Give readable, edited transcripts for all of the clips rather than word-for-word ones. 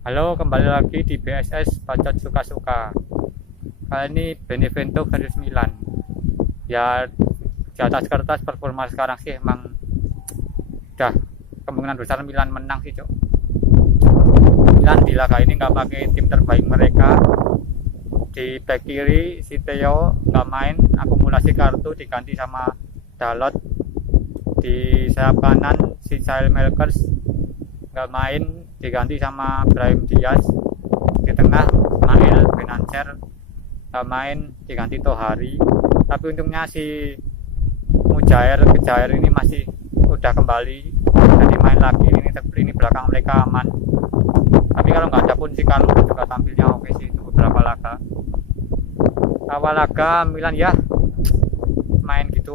Halo, kembali lagi di BSS Bacot Suka-Suka. Kali ini Benevento versus Milan. Ya, di atas kertas performa sekarang sih emang udah kemungkinan besar Milan menang sih, Cok. Milan di laga ini nggak pakai tim terbaik mereka. Di back kiri si Theo nggak main, akumulasi kartu diganti sama Dalot. Di sayap kanan si Sael Melkers nggak main, diganti sama Brahim Diaz. Di tengah Mael Benancer nggak main, diganti Tohari. Tapi untungnya si Kejair ini masih udah kembali jadi main lagi. Ini belakang mereka aman. Tapi kalau nggak ada pun si Carlo juga tampilnya oke sih itu beberapa laga. Awal laga Milan ya main gitu,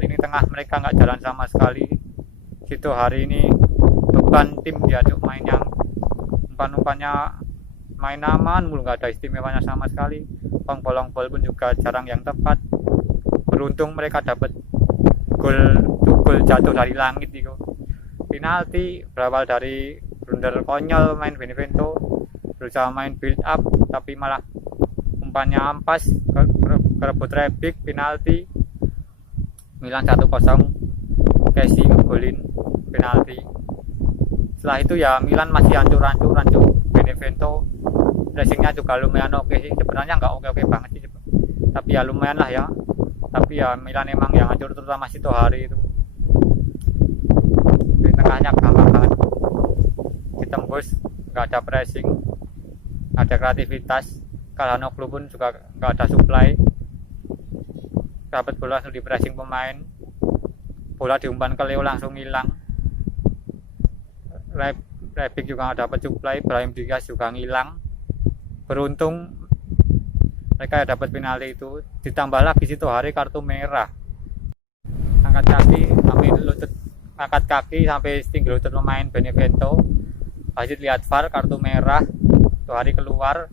ini tengah mereka nggak jalan sama sekali. Situ hari ini beban tim diaduk main yang umpan-umpannya main aman mulu, nggak ada istimewanya sama sekali. Bolong bol pun juga jarang yang tepat. Beruntung mereka dapat gol jatuh dari langit itu, penalti berawal dari blunder konyol main Benevento. Berusaha main build up tapi malah umpannya ampas, kerebut Rebic, penalti. Milan 1-0, Casey ngegolin penalti. Setelah itu ya Milan masih hancur-hancuran tuh. Benevento pressingnya juga lumayan oke sih, sebenarnya nggak oke-oke banget sih, tapi ya lumayan lah ya. Tapi ya Milan emang yang hancur, terutama si Tohari itu di tengahnya gampang banget ditembus, nggak ada pressing, ada kreativitas. Calhanoglu pun juga nggak ada supply, dapat bola langsung di pressing pemain, bola diumpan ke Leo langsung hilang. Rebic juga nggak dapat supply, Brahim Diaz juga ngilang. Beruntung mereka dapat penalti itu, ditambah lagi situ hari kartu merah, angkat kaki sampai tinggal lutut pemain Benevento. Hasil lihat VAR, kartu merah, itu hari keluar,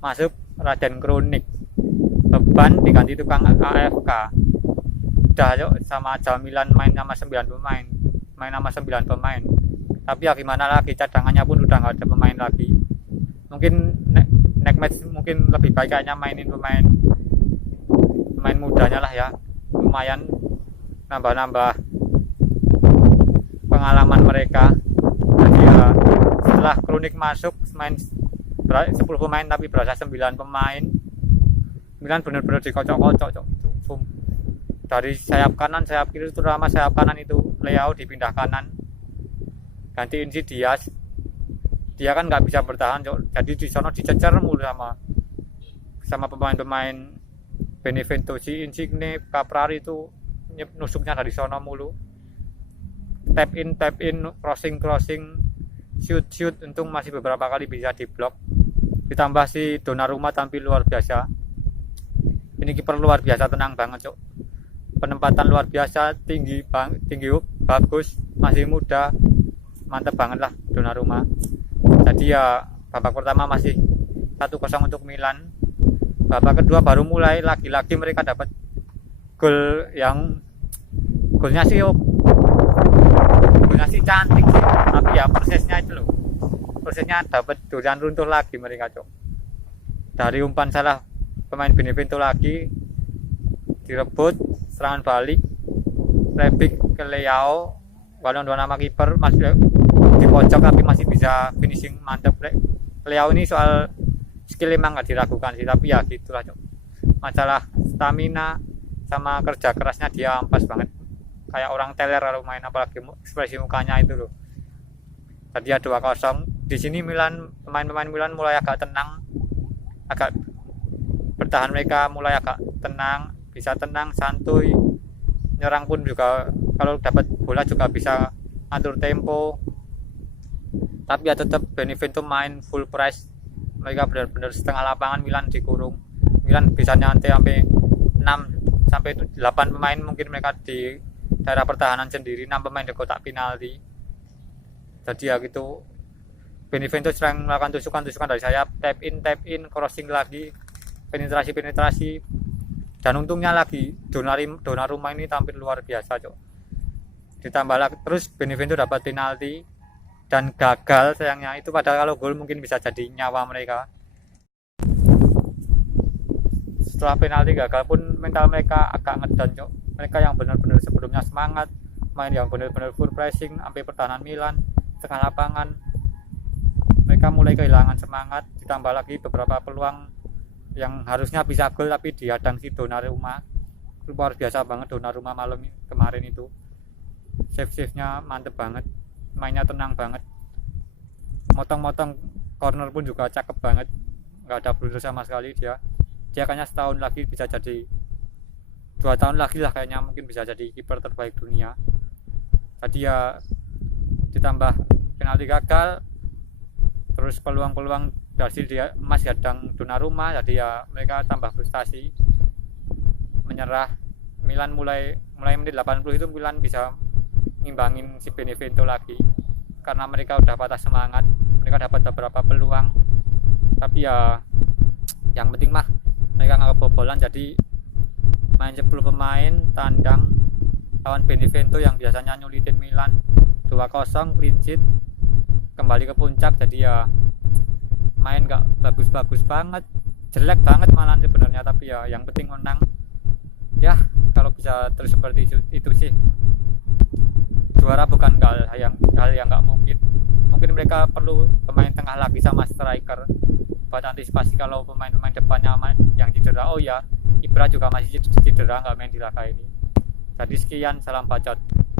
masuk Raden Kronik, beban diganti tukang AFK. Udah yuk, sama aja Milan main sama 9 pemain. Tapi ya gimana lagi, cadangannya pun udah nggak ada pemain lagi. Mungkin next match mungkin lebih baik kayaknya mainin pemain mudanya lah ya, lumayan nambah pengalaman mereka. Jadi ya setelah Kronik masuk main 10 pemain tapi berasa 9 pemain, Milan benar-benar dikocok-kocok. Dari sayap kanan, sayap kiri, terutama sayap kanan itu Leao dipindah kanan, gantiin si Diaz. Dia kan nggak bisa bertahan, jadi di sana dicecer mulu sama pemain-pemain Benevento. Si Insigne, Caprari itu nusuknya dari sana mulu, tap in, crossing, shoot. Untung masih beberapa kali bisa diblok. Ditambah si Donnarumma tampil luar biasa. Ini kiper luar biasa, tenang banget, Cok. Penempatan luar biasa, tinggi bagus, masih muda, mantep banget lah Donnarumma. Jadi ya babak pertama masih 1-0 untuk Milan. Babak kedua baru mulai, lagi-lagi mereka dapat golnya sih cantik sih, tapi ya prosesnya dapat durian runtuh lagi mereka, Cok. Dari umpan salah pemain Benevento lagi, direbut, serangan balik, Rebic ke Leao, balon dua nama kiper masih di pojok tapi masih bisa finishing mantep. Leao ini soal skill emang nggak diragukan sih, tapi ya gitulah, Cok. Masalah stamina sama kerja kerasnya dia ampas banget, kayak orang teler kalau main, apalagi ekspresi mukanya itu loh. Tadi ya 2-0. Di sini pemain Milan mulai agak tenang, agak bertahan, mereka mulai agak tenang, bisa tenang, santuy. Nyerang pun juga kalau dapat bola juga bisa atur tempo. Tapi ya tetap Benevento main full press. Mereka benar-benar setengah lapangan Milan dikurung. Milan bisa nyantai sampai 8 pemain mungkin mereka di daerah pertahanan sendiri, 6 pemain di kotak penalti. Jadi ya gitu, Benevento sering melakukan tusukan dari sayap, tap in, crossing lagi, penetrasi, dan untungnya lagi Donnarumma ini tampil luar biasa, Cok. Ditambah lagi terus Benevento dapat penalti, dan gagal sayangnya itu, padahal kalau gol mungkin bisa jadi nyawa mereka. Setelah penalti gagal pun mental mereka agak ngedown, cok. Mereka yang benar-benar sebelumnya semangat main, yang benar-benar full pressing sampai pertahanan Milan tengah lapangan, mereka mulai kehilangan semangat. Ditambah lagi beberapa peluang yang harusnya bisa gol tapi dihadang si Donnarumma. Luar biasa banget Donnarumma malam kemarin itu, save-nya mantep banget, mainnya tenang banget, motong-motong corner pun juga cakep banget, nggak ada blunder sama sekali. Dia kayaknya setahun lagi bisa jadi, 2 tahun lagi lah kayaknya mungkin bisa jadi kiper terbaik dunia. Tadi ya ditambah penalti gagal, terus peluang-peluang dari dia masih hadang Donnarumma, jadi ya mereka tambah frustasi, menyerah. Milan mulai menit 80 itu Milan bisa ngimbangin si Benevento lagi karena mereka udah patah semangat. Mereka dapat beberapa peluang tapi ya yang penting mah mereka nggak kebobolan. Jadi main 10 pemain tandang lawan Benevento yang biasanya nyulitin Milan, 2-0 clean sheet, kembali ke puncak. Jadi ya main nggak bagus-bagus banget, jelek banget malah sebenarnya, tapi ya yang penting menang ya. Kalau bisa terus seperti itu sih, juara bukan hal yang nggak mungkin. Mungkin mereka perlu pemain tengah lagi sama striker buat antisipasi kalau pemain-pemain depannya yang cedera. Oh ya, Ibra juga masih cedera, nggak main di laga ini. Jadi sekian, salam bacot.